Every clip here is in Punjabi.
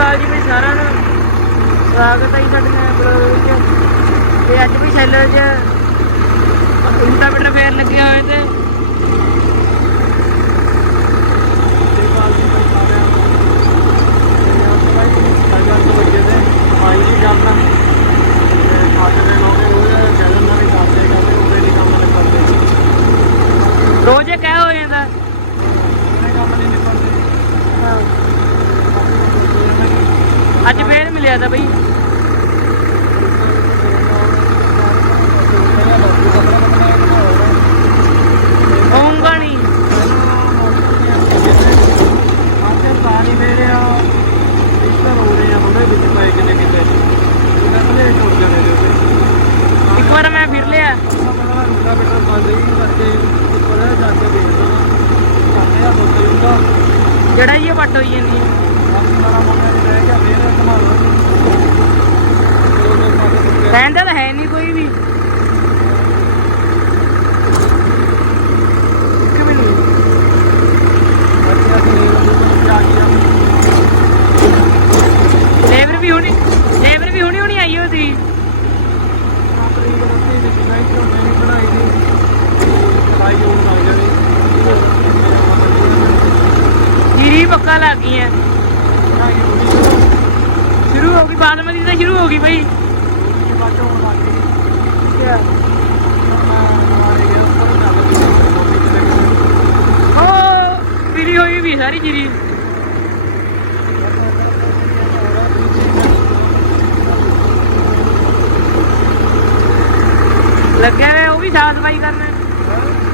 ਅਕਾਲ ਜੀ ਵੀ ਸਾਰਿਆਂ ਨੂੰ ਸਵਾਗਤ ਹੈ ਸਾਡੇ ਨਵੇਂ ਬਲੌਗ ਵਿੱਚ। ਤੇ ਅੱਜ ਵੀ ਸ਼ੈਲਰ 'ਚ ਇੰਟਾ ਫੇਰ ਲੱਗਿਆ ਹੋਇਆ ਤੇ ਰੋਜ਼ ਇਹ ਕਹਿ ਹੋ ਜਾਂਦਾ ਹਾਂ। ਅੱਜ ਫੇਰ ਮਿਲਿਆ ਤਾਂ ਬਈ ਹੋਊਗਾ ਨਹੀਂ ਪਾਣੀ ਫੇਰਿਆ ਇੱਧਰ ਹੋ ਰਹੇ ਆ ਮੁੰਡੇ ਵਿੱਚ ਪਏ ਕਿੰਨੇ ਕਿੰਨੇ ਇਹਨਾਂ ਭਲੇ ਟੁੱਟ ਜਾਣੇ ਦੇ ਉੱਤੇ ਇੱਕ ਵਾਰ ਮੈਂ ਫਿਰ ਲਿਆ ਆਪਣਾ ਰੂਟਾ ਬੇਟਰ ਬੰਦ ਹੀ ਕਰਕੇ ਉੱਪਰ ਜਾ ਕੇ ਦੇਖਦਾ ਜਾਂਦੇ ਆ ਬੋਤਲ ਹੁੰਦਾ ਜਿਹੜਾ ਜੀ ਇਹ ਵੱਟ ਹੋਈ ਜਾਂਦੀ ਹੈ ਬਾਕੀ ਮਾਰਾ ਮੋਟਾ ਜਿਹਾ ਰਹਿ ਗਿਆ ਫੇਰ ਸੰਭਾਲ ਲਓ ਚਲੋ ਦੋ ਪਾਸੇ ਟੁੱਟ ਗਿਆ ਰਹਿੰਦਾ ਤਾਂ ਹੈ ਨਹੀਂ ਕੋਈ ਵੀ। ਲੇਬਰ ਵੀ ਹੁਣੀ ਲੇਬਰ ਵੀ ਹੁਣੀ ਹੁਣੀ ਆਈ ਉਹਦੀ। ਜੀਰੀ ਪੱਕਾ ਲੱਗ ਗਈਆਂ। ਬਣਾਈ ਸ਼ੁਰੂ ਹੋ ਗਈ, ਬਾਸਮਤੀ ਤਾਂ ਸ਼ੁਰੂ ਹੋ ਗਈ ਬਈ। ਗਈ ਉਹ ਪੀਲੀ ਹੋਈ ਵੀ ਸਾਰੀ ਜੀਰੀ ਲੱਗਿਆ ਵੇ, ਉਹ ਵੀ ਸਾਫ਼ ਸਫ਼ਾਈ ਕਰਨਾ।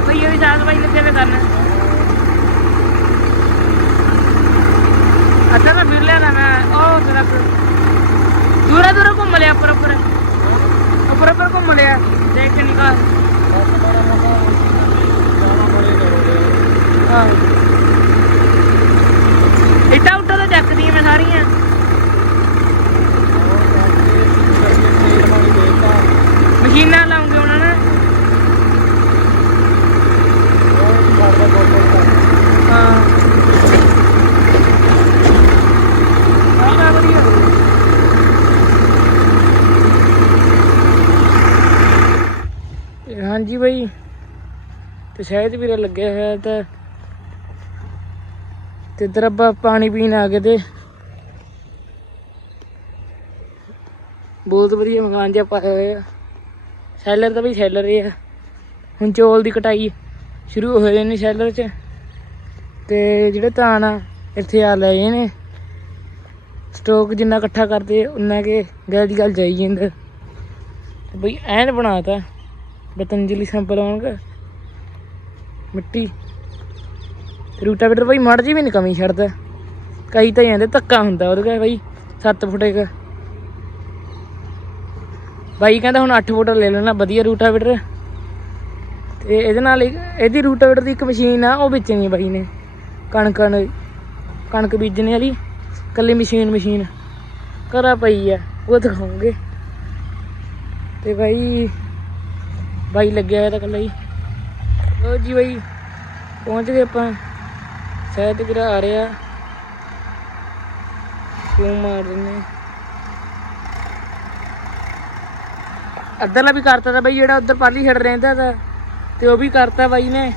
ਬਈ ਵੀ ਸਾਫ਼ ਸਫ਼ਾਈ ਲੱਗੇ ਵੇ ਕਰਨਾ। ਅੱਛਾ, ਮੈਂ ਫਿਰ ਲਿਆ ਨਾ ਮੈਂ ਉਹ ਤਰਫ ਦੂਰਾ ਦੂਰਾ ਘੁੰਮ ਲਿਆ ਉੱਪਰ ਉੱਪਰ ਉੱਪਰ ਉੱਪਰ ਘੁੰਮ ਲਿਆ। ਦੇਖ ਕੇ ਨਿਕਾਲ ਹਾਂ ਇੱਟਾਂ ਉੱਟਾਂ ਤਾਂ ਚੱਕਦੀਆਂ ਮੈਂ ਸਾਰੀਆਂ ਮਸ਼ੀਨਾਂ ਲਾਉਂਗੇ ਉਹਨਾਂ ਨੇ ਹਾਂ ਆਹ ਵਧੀਆ ਇਹ ਹਾਂਜੀ ਬਾਈ ਤੇ ਸ਼ਾਇਦ ਵੀਰੇ ਲੱਗਿਆ ਹੋਇਆ ਤਾਂ ਤੇ ਦਰਬਾ ਪਾਣੀ ਪੀਣ ਆ ਗਏ ਤੇ। ਬਹੁਤ ਵਧੀਆ ਮਕਾਨ ਜਿਹਾ ਪਾਇਆ ਹੋਇਆ। ਸੈਲਰ ਦਾ ਵੀ ਸੈਲਰ ਹੀ ਆ। ਹੁਣ ਚੌਲ ਦੀ ਕਟਾਈ ਸ਼ੁਰੂ ਹੋ ਜਾਣੀ ਨੇ ਸੈਲਰ 'ਚ। ਤੇ ਜਿਹੜੇ ਧਾਨ ਆ, ਇੱਥੇ ਆ ਲਏ ਨੇ। ਸਟੋਕ ਜਿੰਨਾ ਇਕੱਠਾ ਕਰਦੇ, ਉਨਾ ਕੇ ਗੱਲ ਗੱਲ ਜਾਈ ਜਾਂਦਾ। ਤੇ ਬਈ ਐਨ ਬਣਾਤਾ। ਪਤੰਜਲੀ ਸੰਪਲ ਆਉਣਗਾ ਮਿੱਟੀ। ਰੂਟਾਵੇਟਰ ਬਈ ਮੜ ਜੀ ਵੀ ਨਹੀਂ ਕਮੀ ਛੱਡਦਾ। ਕਈ ਤਾਂ ਜਾਂਦੇ ਧੱਕਾ ਹੁੰਦਾ ਉਹਦੇ ਕੋਲ ਬਈ 7 ਫੁੱਟ ਇੱਕ। ਬਾਈ ਕਹਿੰਦਾ ਹੁਣ 8 ਫੁੱਟ ਲੈ ਲੈਣਾ, ਵਧੀਆ ਰੂਟਾਵੇਟਰ। ਤੇ ਇਹਦੇ ਨਾਲ ਇਹਦੀ ਰੂਟਾਵੇਟਰ ਦੀ ਇੱਕ ਮਸ਼ੀਨ ਆ, ਉਹ ਵੇਚਣੀ ਆ ਬਾਈ ਨੇ। ਕਣਕ ਕਣਕ ਬੀਜਣੇ ਵਾਲੀ ਕੱਲੀ ਮਸ਼ੀਨ ਮਸ਼ੀਨ। ਘਰਾ ਪਈ ਆ, ਉਹ ਦਿਖਾਉਂਗੇ। ਤੇ ਬਾਈ ਬਾਈ ਲੱਗਿਆ ਹੋਇਆ ਤਾਂ ਕੱਲਾ ਹੀ। ਲੋ ਜੀ ਬਾਈ, ਪਹੁੰਚ ਗਏ ਆਪਾਂ। ਸ਼ਾਇਦ ਵੀਰਾ ਆ ਰਿਹਾ ਕਿਉਂ ਮਾਰ ਦਿੰਨੇ ਅੱਧਰਲਾ ਵੀ ਕਰਤਾ ਤਾਂ ਬਾਈ, ਜਿਹੜਾ ਉਧਰ ਪਾਲੀ ਛੱਡ ਰਹਿੰਦਾ ਤਾਂ, ਤੇ ਉਹ ਵੀ ਕਰਤਾ ਬਾਈ ਨੇ।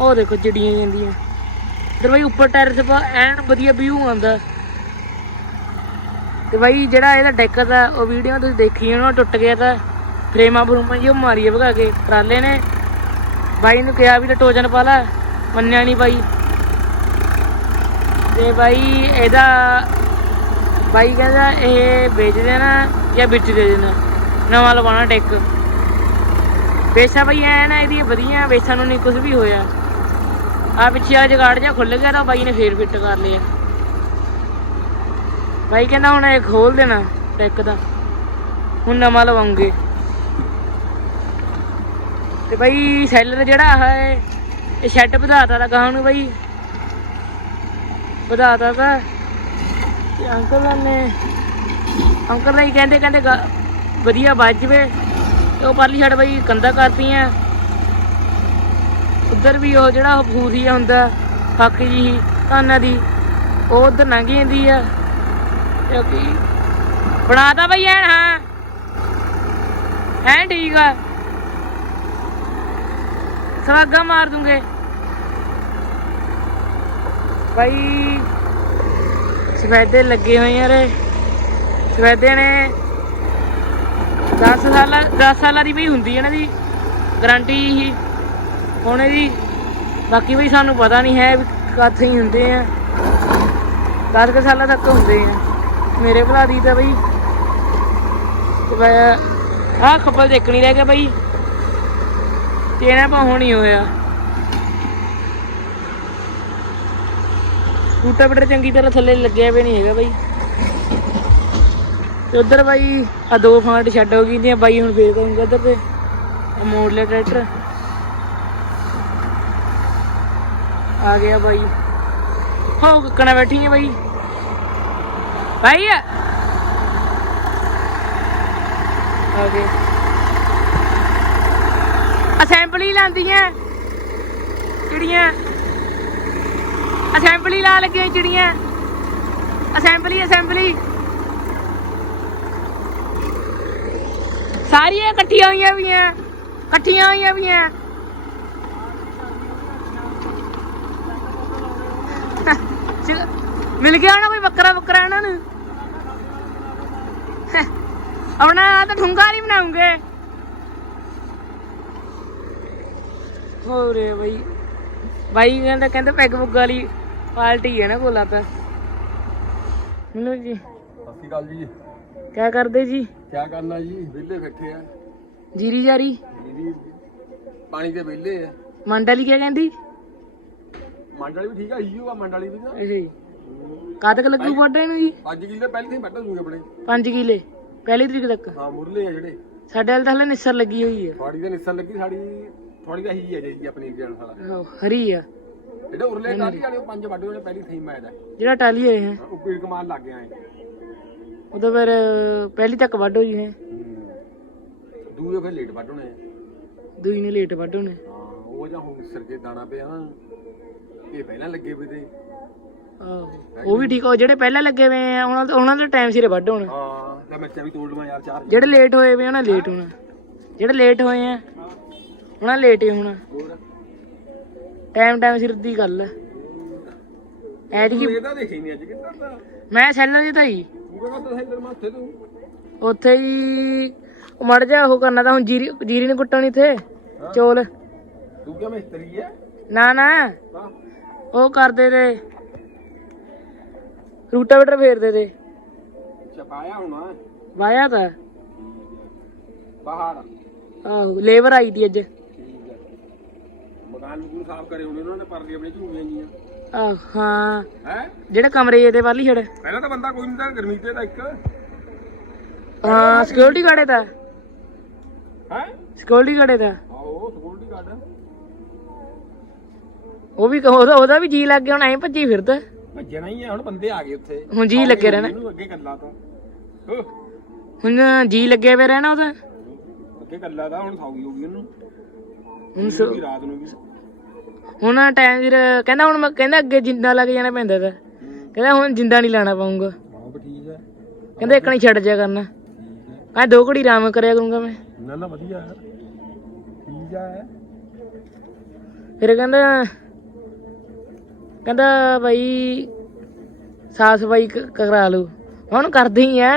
ਉਹ ਦੇਖੋ ਚਿੜੀਆਂ ਜਾਂਦੀਆਂ। ਇਧਰ ਬਾਈ ਉੱਪਰ ਟੈਰਸ 'ਤੇ ਐਨ ਵਧੀਆ ਵਿਊ ਆਉਂਦਾ। ਤੇ ਬਾਈ ਜਿਹੜਾ ਇਹਦਾ ਡੈਕ ਦਾ, ਉਹ ਵੀਡੀਓ ਤੁਸੀਂ ਦੇਖੀ ਹੋਣਾ ਟੁੱਟ ਗਿਆ ਤਾਂ, ਫਰੇਮਾਂ ਫਰੂਮਾਂ ਜੀ ਉਹ ਮਾਰੀਏ ਭਗਾ ਕੇ ਟਰਾਲੇ ਨੇ। ਬਾਈ ਨੂੰ ਕਿਹਾ ਵੀ ਤੇ ਟੋਜਨ ਪਾ ਲਾ ਮੰਨਿਆ ਨਹੀਂ ਬਾਈ। ਤੇ ਬਾਈ ਇਹਦਾ, ਬਾਈ ਕਹਿੰਦਾ ਇਹ ਵੇਚ ਦੇਣਾ ਜਾਂ ਵਿੱਚ ਦੇ ਦੇਣਾ ਨਵਾਂ ਲਵਾਉਣਾ ਟੈਕ। ਪੇਸਾ ਬਾਈ ਐ ਨਾ ਇਹਦੀ ਵਧੀਆ ਵੇਸਾ ਨੂੰ ਨਹੀਂ ਕੁਝ ਵੀ ਹੋਇਆ। ਆ ਪਿੱਛੇ ਆ ਜਗਾੜ ਜਾ ਖੁੱਲ ਗਿਆ ਤਾਂ ਬਾਈ ਨੇ ਫੇਰ ਫਿੱਟ ਕਰ ਲਿਆ। ਬਾਈ ਕਹਿੰਦਾ ਹੁਣ ਇਹ ਖੋਲ ਦੇਣਾ ਟੈਕ ਦਾ, ਹੁਣ ਨਵਾਂ ਲਵਾਉਂਗੇ। ਤੇ ਬਈ ਸੈਲਰ ਜਿਹੜਾ ਹੈ, ਇਹ ਸ਼ੈੱਡ ਵਧਾਤਾ ਦਾ ਗਾਹ ਨੂੰ ਬਈ। ਵਧਾਤਾ ਤਾਂ। ਤੇ ਅੰਕਲ ਨੇ ਅੰਕਲ ਨੇ ਕਹਿੰਦੇ ਕਹਿੰਦੇ ਗਾ- ਵਧੀਆ ਵੱਜ ਜਵੇ। ਤੇ ਉਹ ਪਰਲੀ ਛੱਡ ਬਈ ਕੰਦਾ ਕਰਤੀਆਂ। ਉੱਧਰ ਵੀ ਉਹ ਜਿਹੜਾ ਉਹ ਫੂਸੀ ਹੁੰਦਾ ਫੱਕ ਜੀ ਕਾਨਾ ਦੀ, ਉਹ ਉਧਰ ਲੰਘ ਜਾਂਦੀ ਆ। ਕਿਉਂਕਿ ਬਣਾਤਾ ਬਈ ਐਨ, ਹਾਂ। ਐਨ ਠੀਕ ਆ। ਸਵਾਗਾ ਮਾਰ ਦੂੰਗੇ। ਭਾਈ ਸਫੈਦੇ ਲੱਗੇ ਹੋਏ ਯਾਰ। ਸਫੈਦੇ ਨੇ 10 ਸਾਲਾਂ 10 ਸਾਲਾਂ ਦੀ ਵੀ ਹੁੰਦੀ ਹੈ ਇਹਨਾਂ ਦੀ ਗਾਰੰਟੀ ਹੀ। ਹੁਣ ਇਹਦੀ, ਬਾਕੀ ਵੀ ਸਾਨੂੰ ਪਤਾ ਨਹੀਂ ਹੈ ਵੀ ਕਦ ਹੀ ਹੁੰਦੇ ਆ। 10 ਕੁ ਸਾਲਾਂ ਤੱਕ ਹੁੰਦੇ ਆ। ਮੇਰੇ ਭਰਾ ਦੀ ਤਾਂ ਬਈ, ਤੇ ਮੈਂ ਆਹ ਖੱਪਲ ਦੇਖਣੀ ਰਹਿ ਗਿਆ ਬਈ। ਤੇ ਇਹਨਾਂ ਪਾ ਹੋਣੀ ਹੋਇਆ। ਟੂਟਾ ਬਟਰ ਚੰਗੀ ਤਰ੍ਹਾਂ ਥੱਲੇ ਲੱਗਿਆ ਵੀ ਨਹੀਂ ਹੈਗਾ ਬਾਈ। ਤੇ ਉਧਰ ਬਾਈ ਆ ਦੋ ਫਾਂਟ ਛੱਡ ਹੋ ਗਈ ਦੀਆਂ, ਬਾਈ ਹੁਣ ਫੇਰ ਕਰੂੰਗਾ ਉਧਰ ਤੇ। ਮੋੜ ਲਿਆ ਟਰੈਕਟਰ। ਆ ਗਿਆ ਬਾਈ। ਹੋ, ਕੁੱਕਣਾ ਬੈਠੀ ਹੈ ਬਾਈ ਬਾਈ ਆ ਗਏ। ਅਸੈਂਬਲੀ ਲਾਂਦੀਆਂ ਚਿੜੀਆਂ। ਅਸੈਂਬਲੀ ਲਾ ਲੱਗੀਆਂ ਚਿੜੀਆਂ। Assembly assembly. ਸਾਰੀਆਂ ਇਕੱਠੀਆਂ ਹੋਈਆਂ ਵੀਆਂ। ਇਕੱਠੀਆਂ ਹੋਈਆਂ ਵੀਆਂ। ਮਿਲ ਗਿਆ ਨਾ ਕੋਈ ਬੱਕਰਾ ਬੱਕਰਾ ਇਹਨਾਂ ਨੂੰ? ਆਪਣਾ ਤਾਂ ਠੁੰਗਾ ਨਹੀਂ ਬਣਾਉਂਗੇ। ਹੋਰੇ ਬਈ। ਬਾਈ ਕਹਿੰਦਾ ਕਹਿੰਦਾ ਪੈਗ ਪੁੱਗ ਵਾਲੀ ਪਾਰਟੀ ਹੈ ਨਾ ਕੋਲਾ ਤਾਂ ਮੈਨੂੰ ਜੀ। ਸਤਿ ਅਕਾਲ ਜੀ। ਕਿਆ ਕਰਦੇ ਜੀ? ਕੀ ਕਰਨਾ ਜੀ? ਵਿਹਲੇ ਬੈਠੇ ਆ। ਜੀਰੀ ਜਾਰੀ? ਪਾਣੀ ਦੇ ਵਿਹਲੇ ਆ। ਮੰਡਲੀ ਕਿਆ ਕਹਿੰਦੀ? ਮੰਡਲੀ ਵੀ ਠੀਕ ਆ ਈਓ ਆ ਮੰਡਲੀ ਵੀ ਤਾਂ ਅੱਛਾ ਜੀ। ਕਦ ਤੱਕ ਲੱਗੂ ਵੱਢੇ ਨੂੰ ਜੀ? 5 ਕਿੱਲੇ ਪਹਿਲੇ ਤੇ ਵੱਢ ਦੂਗੇ ਆਪਣੇ। 5 ਕਿਲੇ। ਪਹਿਲੀ ਤਰੀਕ ਤੱਕ। ਹਾਂ ਮੁਰਲੇ ਆ ਜਿਹੜੇ। ਸਾਡੇ ਵਾਲ ਤਾਂ ਹਲੇ ਨਿਸਰ ਲੱਗੀ ਹੋਈ ਹੈ ਥੋੜੀ ਦੇ ਨਿਸਣ ਲੱਗੀ ਸਾਡੀ ਥੋੜੀ ਦਾ ਹੀ ਆ ਜੀ ਆਪਣੀ ਜਾਨ ਸਾਲਾ। ਆਹੋ, ਹਰੀ ਆ। ਜਿਹੜੇ ਉਰਲੇ ਕਾਲੀ ਵਾਲੇ ਉਹ ਪੰਜ ਵੱਢ ਹੋਣੇ ਪਹਿਲੀ ਥੀਮ ਆਇਆ ਦਾ ਜਿਹੜਾ ਟਾਲੀ ਹੋਏ ਹੈ। ਉਹ ਪੀੜ ਕਮਾਨ ਲੱਗ ਗਿਆ ਐ ਉਹ ਤਾਂ ਫਿਰ ਪਹਿਲੀ ਤੱਕ ਵੱਢ ਹੋਈ ਹੈ। ਦੂਏ ਫਿਰ ਲੇਟ ਵੱਢ ਹੋਣੇ ਆ। ਦੂਈ ਨੇ ਲੇਟ ਵੱਢ ਹੋਣੇ। ਹਾਂ ਉਹ ਜਾਂ ਹੁਣ ਨਿਸਰ ਕੇ ਦਾਣਾ ਪਿਆ ਨਾ ਇਹ ਪਹਿਲਾਂ ਲੱਗੇ ਵੀ ਤੇ। ਆਹੋ ਉਹ ਵੀ ਠੀਕ ਆ ਉਹ ਜਿਹੜੇ ਪਹਿਲਾਂ ਲੱਗੇ ਹੋਏ ਆ ਉਹਨਾਂ ਦਾ ਉਹਨਾਂ ਦਾ ਟਾਈਮ ਸਿਰੇ ਵੱਢ ਹੋਣਾ। ਹਾਂ ਤੇ ਮਿਰਚਾਂ ਵੀ ਤੋੜ ਲਵਾਂ ਯਾਰ ਚਾਰ ਜਿਹੜੇ ਲੇਟ ਹੋਏ ਵੇ ਉਹਨਾਂ ਲੇਟ ਹੋਣਾ। ਜਿਹੜੇ ਲੇਟ ਹੋਏ ਆ ਉਹਨਾਂ ਲੇਟ ਹੀ ਹੋਣਾ। ਟਾਈਮ ਟਾਈਮ ਸਿਰ ਦੀ ਗੱਲ। ਹੈ ਐਤਕੀ ਇਹ ਤਾਂ ਦੇਖੀ ਨਹੀਂ ਅੱਜ ਕਿੱਦਾਂ ਦਾ? ਮੈਂ ਸੈਲਰ ਜੀ ਤਾਈ ਤੂੰ ਤਾਂ ਤੂੰ? ਉੱਥੇ ਹੀ ਮੜ ਜਾ ਉਹ ਕਰਨਾ ਤਾਂ ਹੁਣ ਜੀਰੀ ਜੀਰੀ ਨੂੰ ਕੁੱਟਣੀ ਇੱਥੇ ਚੋਲ। ਤੂੰ ਕਿਆ ਮਿਸਤਰੀ ਹੈ ਨਾ ਨਾ। ਹਾਂ। ਉਹ ਕਰਦੇ ਤੇ। ਰੂਟਾਵੇਟਰ ਫੇਰਦੇ ਤੇ। ਛਪਾਇਆ ਹੋਣਾ ਵਾਇਆ ਤਾਂ। ਬਾਹਰ ਆਹੋ ਲੇਬਰ ਆਈ ਦੀ ਅੱਜ। ਹੈ ਮਕਾਨ ਨੂੰ ਸਾਫ਼ ਕਰੇ ਹੋਣੇ ਉਹਨਾਂ ਨੇ ਪਰ ਲਈ ਆਪਣੇ ਝੂੜੀਆਂ ਜੀਆਂ। ਆਹ ਹਾਂ। ਹੈ? ਜਿਹੜੇ ਕਮਰੇ ਇਹਦੇ ਵੱਲ ਹੀ ਛੜ ਪਹਿਲਾਂ ਤਾਂ ਬੰਦਾ ਕੋਈ ਨਹੀਂ ਤਾਂ ਗਰਮੀ ਤੇ ਤਾਂ ਇੱਕ। ਹਾਂ ਸਿਕਿਉਰਿਟੀ ਗਾਰਡ ਦਾ ਹੈ? ਸਿਕਿਉਰਿਟੀ ਗਾਰਡ ਦਾ ਆਓ ਸਕਿਉਰਟੀ ਗਾਰਡ ਉਹ ਵੀ ਉਹਦਾ ਉਹਦਾ ਵੀ ਜੀ ਲੱਗ ਗਿਆ ਹੁਣ ਐਂ ਭੱਜੀ ਫਿਰਦਾ। ਭੱਜਣਾ ਹੀ ਆ ਹੁਣ ਬੰਦੇ ਆ ਗਏ ਉੱਥੇ। ਹੁਣ ਜੀ ਲੱਗੇ ਰਹਿਣਾ। ਇਹਨੂੰ ਅੱਗੇ ਕੱਲਾ ਤਾਂ। ਹੋ ਹੁਣ ਜੀ ਲੱਗਿਆ ਪਿਆ ਰਹਿਣਾ ਉਹਦਾ। ਅੱਗੇ ਕੱਲਾ ਦਾ ਹੁਣ ਹੋ ਗਈ ਉਹਨੂੰ। ਹੁਣ ਸੋ- ਵੀ ਰਾਤ ਨੂੰ ਵੀ। ਹੁਣ ਟਾਈਮ ਵੀਰ ਕਹਿੰਦਾ ਹੁਣ ਮੈਂ ਕਹਿੰਦਾ ਅੱਗੇ ਜਿੰਦਾ ਲੱਗ ਜਾਣਾ ਪੈਂਦਾ ਤਾਂ। ਕਹਿੰਦਾ ਹੁਣ ਜਿੰਦਾ ਨਹੀਂ ਲਾਣਾ ਪਾਉਂਗਾ ਹਾਂ ਬਈ ਠੀਕ ਹੈ ਕਹਿੰਦਾ ਇੱਕ ਨਹੀਂ ਛੱਡ ਜਾ ਕਰਨਾ। ਕਹਿੰਦਾ ਦੋ ਘੜੀ ਆਰਾਮ ਕਰਿਆ ਕਰੂੰਗਾ ਮੈਂ। ਨਾ ਨਾ ਵਧੀਆ। ਹੈ ਠੀਕ ਹੈ ਫਿਰ ਕਹਿੰਦਾ ਕਹਿੰਦਾ ਭਾਈ ਸਾਫ਼ ਸਫ਼ਾਈ ਕਰਾ ਲਓ। ਹੁਣ ਕਰਦੇ ਹੀ ਆ।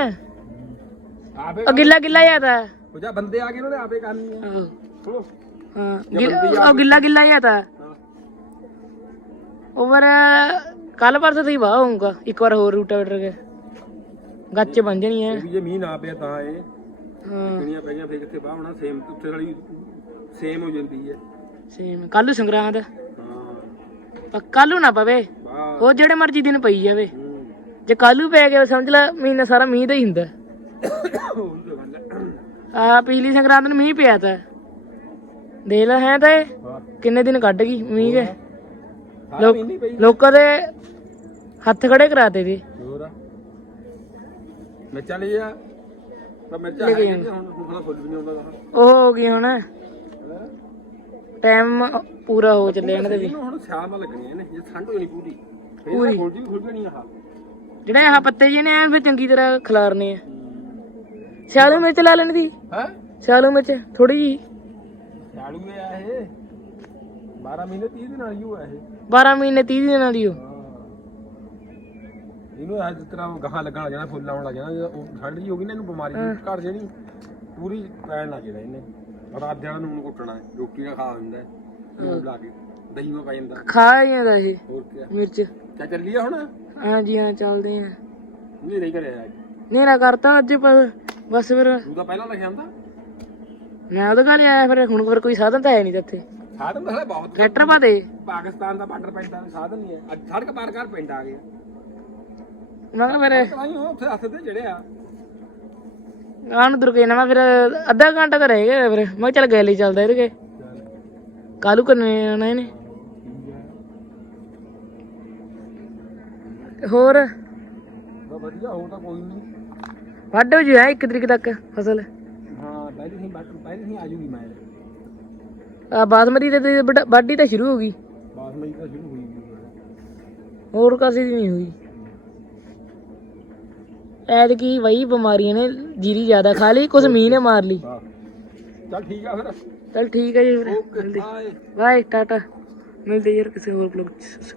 ਆਪੇ ਉਹ ਗਿੱਲਾ ਗਿੱਲਾ ਜਾਂਦਾ ਉਹ ਜਾ ਬੰਦੇ ਆ ਗਏ ਉਹਨਾਂ ਆਪੇ ਕਰਨੀ ਆ। ਹੋ ਹਾਂ ਗਿੱਲਾ- ਉਹ ਗਿੱਲਾ ਗਿੱਲਾ ਜਾਂਦਾ ਫਿਰ ਕੱਲ ਪਰਸੋਂ ਤੋਂ ਹੀ ਵਾਹ ਹੋਊਗਾ ਇੱਕ ਵਾਰ ਹੋਰ ਰੂਟਾ ਵਟਰ ਕੇ ਗੱਚ ਬਣ ਜਾਣੀ ਹੈ ਵੀ ਜੇ ਮੀਂਹ ਨਾ ਪਿਆ ਤਾਂ ਇਹ ਹਾਂ। ਕਿਣੀਆਂ ਪਈਆਂ ਫੇਰ ਕਿੱਥੇ ਬਾਹ ਹੋਣਾ ਸੇਮ ਉੱਥੇ ਵਾਲੀ ਸੇਮ ਹੋ ਜਾਂਦੀ ਹੈ ਸੇਮ ਕੱਲ ਸੰਗਰਾਂਦ। ਹਾਂ। ਕੱਲ ਨੂੰ ਨਾ ਪਵੇ। ਬਾਹ ਉਹ ਜਿਹੜੇ ਮਰਜ਼ੀ ਦਿਨ ਪਈ ਜਾਵੇ। ਜੇ ਕੱਲ ਨੂੰ ਪੈ ਗਿਆ ਸਮਝ ਲੈ ਮਹੀਨਾ ਸਾਰਾ ਮੀਂਹ ਦਾ ਹੀ ਹੁੰਦਾ। ਉਹੀ ਤਾਂ ਗੱਲ ਹੈ ਆ ਪਿਛਲੀ ਸੰਗਰਾਂਦ ਨੂੰ ਮੀਂਹ ਪਿਆ ਤਾ। ਦੇਖ ਲੈ ਹੈ ਤਾਂ ਇਹ। ਹਾਂ। ਕਿੰਨੇ ਦਿਨ ਕੱਢ ਗਈ ਮੀਂਹ ਕੇ। ਲੋਕ- ਦੇ ਹੱਥ ਖੜੇ ਕਰਾਤੇ ਹੋਰ ਮਿਰਚਾਂ ਜਾ ਪਰ ਮਿਰਚਾਂ ਲੈ ਕੇ ਹੈ ਹੁਣ ਹੁਣ ਤਾਂ ਫੁੱਲ ਵੀ ਨਹੀਂ ਆਉਂਦਾ ਉਹ ਹੋ ਗਈ ਹੁਣ। ਟਾਈਮ ਪੂਰਾ ਹੋ ਚੱਲਿਆ ਇਹਨਾਂ ਦੇ ਵੀ। ਇਹਨੂੰ ਹੁਣ ਸਿਆਲ ਨਾਲ ਲੱਗਣੀਆਂ ਨੇ ਜੇ ਠੰਡ ਹੋ ਜਾਣੀ ਪੂਰੀ ਪੂਰੀ। ਇਹ ਫੁੱਲ ਜੀ ਵੀ ਖੁੱਲ ਜਾਣੀ ਆ ਜਿਹੜੇ ਆਹ ਪੱਤੇ ਜਿਹੇ ਨੇ ਐ ਫਿਰ ਚੰਗੀ ਤਰ੍ਹਾਂ ਖਿਲਾਰਨੇ ਆ। ਸਿਆਲੂ ਮਿਰਚ ਲਾ ਲੈਣ ਦੀ। ਹੈ? ਸਿਆਲੂ ਮਿਰਚ ਥੋੜੀ ਜੀ ਹੈ ਇਹ। 12 ਮਹੀਨੇ 30 ਦਿਨ ਵਾਲੀ ਹੋ ਇਹ। 12 ਮਹੀਨੇ 30 ਦਿਨਾਂ ਦੀ ਉਹ। ਇਹਨੂੰ ਅੱਜ ਤਰ੍ਹਾਂ ਗਾਹਾਂ ਲੱਗਣ ਲੱਗ ਜਾਣਾ ਫੁੱਲ ਆਉਣ ਲੱਗ ਜਾਣਾ ਜਦੋਂ ਉਹ ਠੰਡ ਜੀ ਹੋ ਗਈ ਨਾ ਇਹਨੂੰ ਬਿਮਾਰੀ ਜੀ ਘਰ ਜਣੀ ਪੂਰੀ ਪੈਣ ਲੱਗ ਜਾਣਾ ਇਹਨੇ। ਰਾਤ ਦਿਨ ਨੂਨ ਕੁੱਟਣਾ ਹੈ, ਰੋਟੀ ਨਾਲ ਖਾ ਹੁੰਦਾ ਹੈ, ਲਾ ਕੇ ਦਹੀਂ ਮੇ ਪਾ ਜਾਂਦਾ। ਖਾ ਜਾਂਦਾ ਇਹ ਹੋਰ ਕੀ ਮਿਰਚ। ਕਿਆ ਚੱਲੀਏ ਹੁਣ? ਹਾਂਜੀ ਹਾਂ ਚੱਲਦੇ ਆ। ਨਹੀਂ ਨਹੀਂ ਕਰਿਆ ਅੱਜ। ਨੇਰਾ ਕਰਤਾ ਅੱਜ ਪਰ ਬਸ ਫਿਰ ਤੂੰ ਤਾਂ ਪਹਿਲਾਂ ਲਿਖਿਆ ਹੁੰਦਾ। ਮੈਂ ਉਹਦੇ ਘਰ ਆਇਆ ਫਿਰ ਹੁਣ ਫਿਰ ਕੋਈ ਸਾਧਨ ਤਾਂ ਹੈ ਨਹੀਂ ਇੱਥੇ ਸਾਧਨ ਤਾਂ ਬਹੁਤ ਟਰੈਕਟਰ ਪਾ ਦੇ ਪਾਕਿਸਤਾਨ ਦਾ ਬਾਰਡਰ ਪੈਂਦਾ ਸਾਧਨ ਨਹੀਂ ਹੈ। ਅੱਜ ਸੜਕ ਪਾਰ ਕਰ ਪਿੰਡ ਆ ਗਏ। ਮੈਂ ਕਿਹਾ ਫਿਰ ਤਾਂ ਹੀ ਉਹ ਉੱਥੇ ਹੱਥ ਤੇ ਜਿਹੜੇ ਆ। ਆਹ ਨੂੰ ਦੁਰਗੇ ਨਾ ਫਿਰ ਅੱਧਾ ਘੰਟਾ ਤਾਂ ਰਹਿ ਗਿਆ ਫਿਰ। ਮੈਂ ਕਿਹਾ ਚੱਲ ਗੈਲੀ ਚੱਲਦਾ ਇਹਦੇ ਕੇ। ਕਾਲੂ ਕਰਨੇ ਆਣਾ ਇਹਨੇ ਹੋਰ? ਵਧੀਆ ਹੋ ਤਾਂ ਕੋਈ ਨਹੀਂ। ਵੱਢ ਹੋ ਜੂ ਹੈ ਇੱਕ ਤਰੀਕ ਤੱਕ ਫਸਲ? ਹਾਂ ਪਹਿਲੀ ਹੀ ਪਹਿਲੀ ਹੀ ਆ ਜੂਗੀ ਮੈਂ। ਆ ਬਾਸਮਤੀ ਤੇ ਤੇ ਵਾਢੀ ਤਾਂ ਸ਼ੁਰੂ ਹੋ ਗਈ। ਬਾਸਮਤੀ ਤਾਂ ਸ਼ੁਰੂ ਹੋਈ ਗਈ ਹੋਰ ਕਾਸੇ ਦੀ ਨਹੀਂ ਹੋਈ। ਐਤਕੀ ਵਈ ਬਿਮਾਰੀਆਂ ਨੇ ਜੀਰੀ ਜ਼ਿਆਦਾ ਖਾ ਲਈ ਕੁਝ ਮੀਂਹ ਨੇ ਮਾਰ ਲਈ। ਹਾਂ। ਚੱਲ ਠੀਕ ਆ ਫਿਰ। ਚਲ ਠੀਕ ਹੈ ਜੀ ਫਿਰ। Okay bye tata. ਮਿਲਦੇ ਯਾਰ ਕਿਸੇ ਹੋਰ ਬਲੌਗ ਚ।